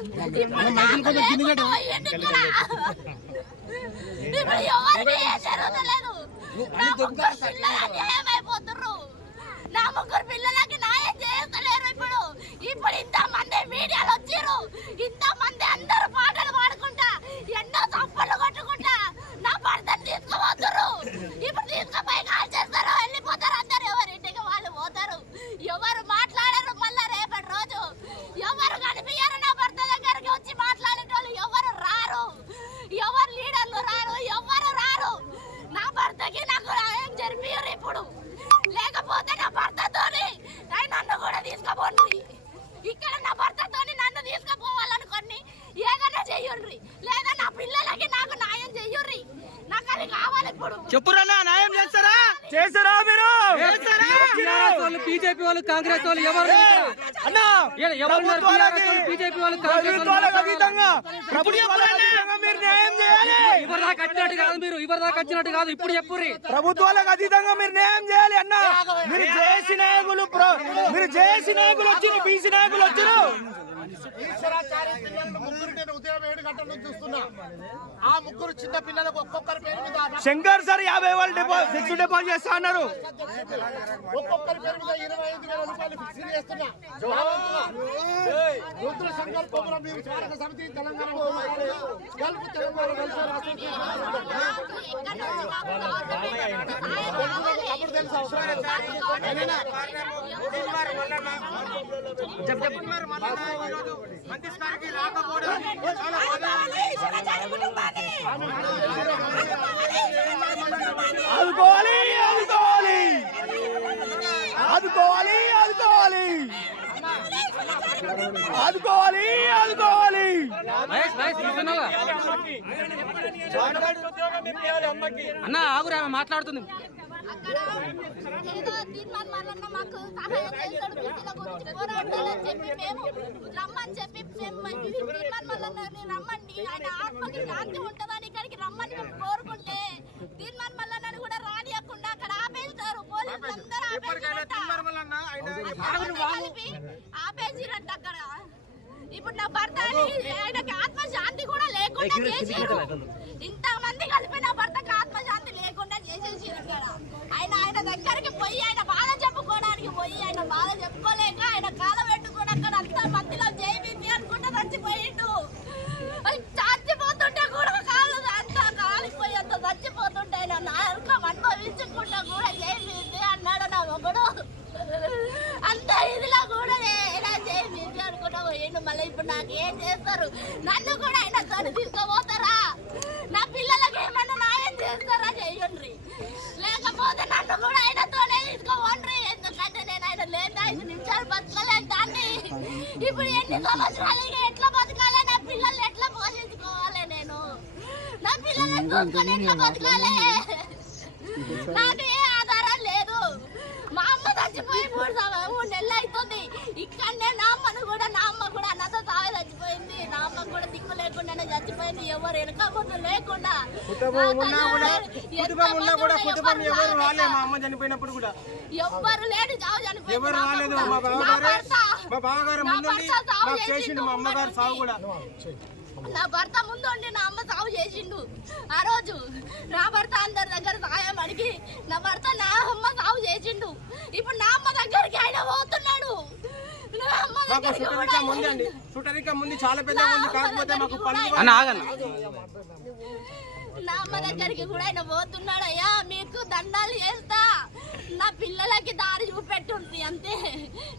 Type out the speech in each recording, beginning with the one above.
నా ముగ్గురు పిల్లలకి న్యాయం చేస్తలేరు. ఇప్పుడు ఇంతమంది మీడియాలో వచ్చారు, ఇంతమంది అందరూ పాటలు పాడుకుంటా ఎన్నో చప్పట్లు కొట్టుకుంటా నా భర్తను తీసుకుపోతారు. ఇప్పుడు తీసుకుపోయి కాల్ చేస్తారు, వెళ్ళిపోతారు. అందరు ఎవరింటికి వాళ్ళు పోతారు, ఎవరు మాట్లాడరు. మళ్ళా రేపటి రోజు ఎవరు కనిపించారు నా భర్త దగ్గరికి వచ్చి మాట్లాడేటోళ్ళు ఎవరు రారు, ఎవరు లీడర్లు రారు, ఎవరు రారు. నా భర్తకి నాకు న్యాయం జరిపారు. ఇప్పుడు లేకపోతే నా భర్తతోని నన్ను కూడా తీసుకుపోండి. ఇక్కడ నా భర్తతోని నన్ను తీసుకుపోవాలనుకోండి ఏదైనా చెయ్యుండ్రి, లేదా నా పిల్లలకి నాకు న్యాయం చెయ్యుర్రి. నాకు అది కావాలి. ఇప్పుడు చెప్పురా, న్యాయం చేస్తారా? చేస్తారా మీరు? బీజేపీ వాళ్ళు, కాంగ్రెస్ వాళ్ళు ఎవరు బీజేపీ వాళ్ళు, కాంగ్రెస్ వచ్చినట్టు కాదు, మీరు ఇవరిదాకా వచ్చినట్టు కాదు. ఇప్పుడు చెప్పుర్రి, ప్రభుత్వాలకు అతీతంగా మీరు న్యాయం చేయాలి అన్న. మీరు జేసీ నాయకులు, మీరు జేసీ నాయకులు వచ్చి, బీసీ నాయకులు వచ్చారు. ఉదయం 7 గంటల నుంచి చూస్తున్నా. ఆ ముగ్గురు చిన్న పిల్లలకు ఒక్కొక్కరి పేరు మీద శంకర్ సార్ 50 వాళ్ళు ఫిక్స్డ్ డిపాజిట్ చేస్తా అన్నారు. ఒక్కొక్కరి పేరు మీద 25,000 రూపాయలు ఫిక్స్ చేస్తున్నా. రుద్ర సంకల్పంలో మీరు స్మారక సమితి తెలంగాణ గల్ఫ్ తెలంగాణ అప్పుడు తెలుసు అవసరం ఆదుకోవాలి, ఆదుకోవాలి, ఆదుకోవాలి, ఆదుకోవాలి, ఆదుకోవాలి, ఆదుకోవాలి. అన్న ఆగురా, మాట్లాడుతుంది. అక్కడ ఏదో తీర్మాన్ మల్లన్న మాకు సహాయం చేస్తాడు, బీసీల గురించి పోరాడాలని చెప్పి మేము రమ్మని చెప్పి తీర్మాన్ మల్లన్నని రమ్మండి, ఆయన ఆత్మకి శాంతి ఉంటుందని ఇక్కడికి రమ్మని మేము కోరుకుంటే తీర్మాన్ మల్లన్నని కూడా రానియకుండా అక్కడ ఆపేస్తారు. పోలీసులు అందరూ ఆపేసిరంట అక్కడ. ఇప్పుడు నా భర్త ఆయనకి ఆత్మశాంతి కూడా లేకుండా చేసారు. ఇంతమంది కలిపి నా భర్తకి ఆత్మశాంతి లేకుండా చేసేసారు ఇక్కడ. ఆయన దగ్గరికి పోయి ఆయన బాధ చెప్పుకోవడానికి పోయి ఆయన బాధ చెప్పుకోలేక ఆయన కాల పెట్టుకుని అక్కడ అంత మందిలో జైబీపీ అనుకుంటే చచ్చిపోయిండు. చచ్చిపోతుంటే కూడా కాలు అంత కాలిపోయి అంత చచ్చిపోతుంటే ఆయన నరకం అనుభవించుకుంటా కూడా జైబీపీ అన్నాడు నా ఒకడు. అంత ఇదిలో కూడా జైబీపీ అనుకుంటా పోయిండు. మళ్ళీ ఇప్పుడు నాకు ఏం చేస్తారు? నన్ను కూడా ఆయన తను తీసుకుపోతారా? నా పిల్లలకి ఏమన్నా న్యాయం చేస్తారా? చెయ్యండి. లేకపోతే నన్ను కూడా ఆయనతోనే తీసుకోండి. ఎందుకంటే నేను ఆయన లేదా 5 నిమిషాలు బతకలేను దాన్ని. ఇప్పుడు ఎన్ని సంవత్సరాలు ఎట్లా బతకాలి? నా పిల్లల్ని ఎట్లా పోషించుకోవాలి? నేను నా పిల్లల్ని చూసుకొని ఎట్లా బతకాలి? నాకు ఏ ఆధారం లేదు. మా అమ్మ చచ్చిపోయి 3 నెలలు అవుతుంది. ఇక్కడనే నా అమ్మ కూడా అన్నతో సాగే చచ్చిపోయింది. నా అమ్మ కూడా దిక్కు లేకుండానే చచ్చిపోయింది. ఎవరు వెనక ముందు లేకుండా. ఎవ్వరు లేడు చావు చనిపోయింది. నా భర్త ముందు ఉండి నా అమ్మ సాగు చేసిండు. ఆ రోజు నా భర్త అందరి దగ్గర సహాయం అడిగి నా భర్త నా అమ్మ సాగు చేసిండు. ఇప్పుడు నా అమ్మ దగ్గరికి ఆయన పోతున్నాడు. నా అమ్మ దగ్గరికి కూడా ఆయన పోతున్నాడు. అయ్యా మీకు దండాలు చేస్తా, నా పిల్లలకి దారి చూపెట్టుండ్రి అంతే.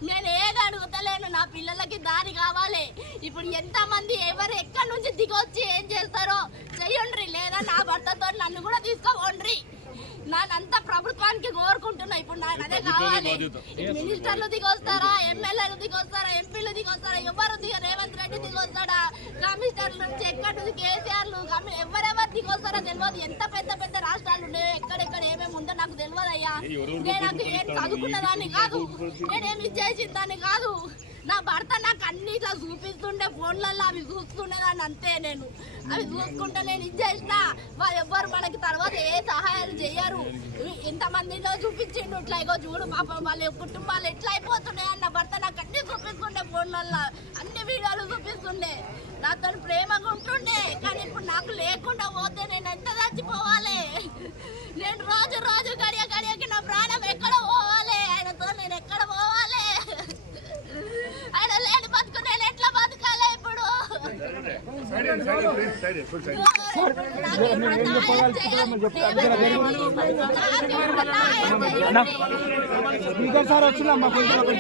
నేను ఏది అడుగుతలేను, నా పిల్లలకి దారి కావాలి. ఇప్పుడు ఎంతమంది ఎవరు ఎక్కడి నుంచి దిగొచ్చి ఏం చేస్తారో చెయ్యండ్రి, లేదా నా భర్తతో నన్ను కూడా తీసుకోండి. నానంతా ప్రభుత్వానికి కోరుకుంటున్నా. ఇప్పుడు నాకు అదే కావాలి. మినిస్టర్లు దిగొస్తారా, ఎమ్మెల్యేలు దిగొస్తారా, ఎంపీలు దిగొస్తారా, ఎవరు రేవంత్ రెడ్డి దిగొస్తాడా, కమిషనర్ల నుంచి ఎక్కడి నుంచి కేసీఆర్లు ఎవరెవరు దిగొస్తారో తెలియదు. ఎంత పెద్ద పెద్ద రాష్ట్రాలు ఉన్నాయో, ఎక్కడెక్కడ ఏమేమి ఉందో నాకు తెలియదు అయ్యా. నేను ఏం చదువుకున్న దాన్ని కాదు, నేనేమి చేసిన దాన్ని కాదు. నా భర్త నాకు అన్ని ఇట్లా చూపిస్తుండే ఫోన్లలో, అవి చూస్తుండేదాన్ని అంతే. నేను అవి చూసుకుంటే నేను ఇది చేసిన వాళ్ళు ఎవ్వరు మనకి తర్వాత ఏ సహాయాలు చేయరు. ఎంతమందిలో చూపించిండు ఇట్లా, ఇగో చూడు పాపం వాళ్ళ కుటుంబాలు ఎట్లా అయిపోతున్నాయి అన్న భర్త నాకు అన్ని చూపిస్తుండే ఫోన్లలో, అన్ని వీడియోలు చూపిస్తుండే. ఉంటుండే, నాతో ప్రేమగా ఉంటుండే. కానీ ఇప్పుడు నాకు లేకుండా పోతే నేను ఎంత చచ్చిపోవాలి? నేను రోజు రోజు గడియ గడియకి నా ప్రాణం ఎక్కడ పోవాలి? ఆయనతో నేను ఎక్కడ పోవాలి? ఆయన లేని బతుకు నేను ఎట్లా బతకాలి ఇప్పుడు? నాకు ఇప్పుడు న్యాయం చేయాలి.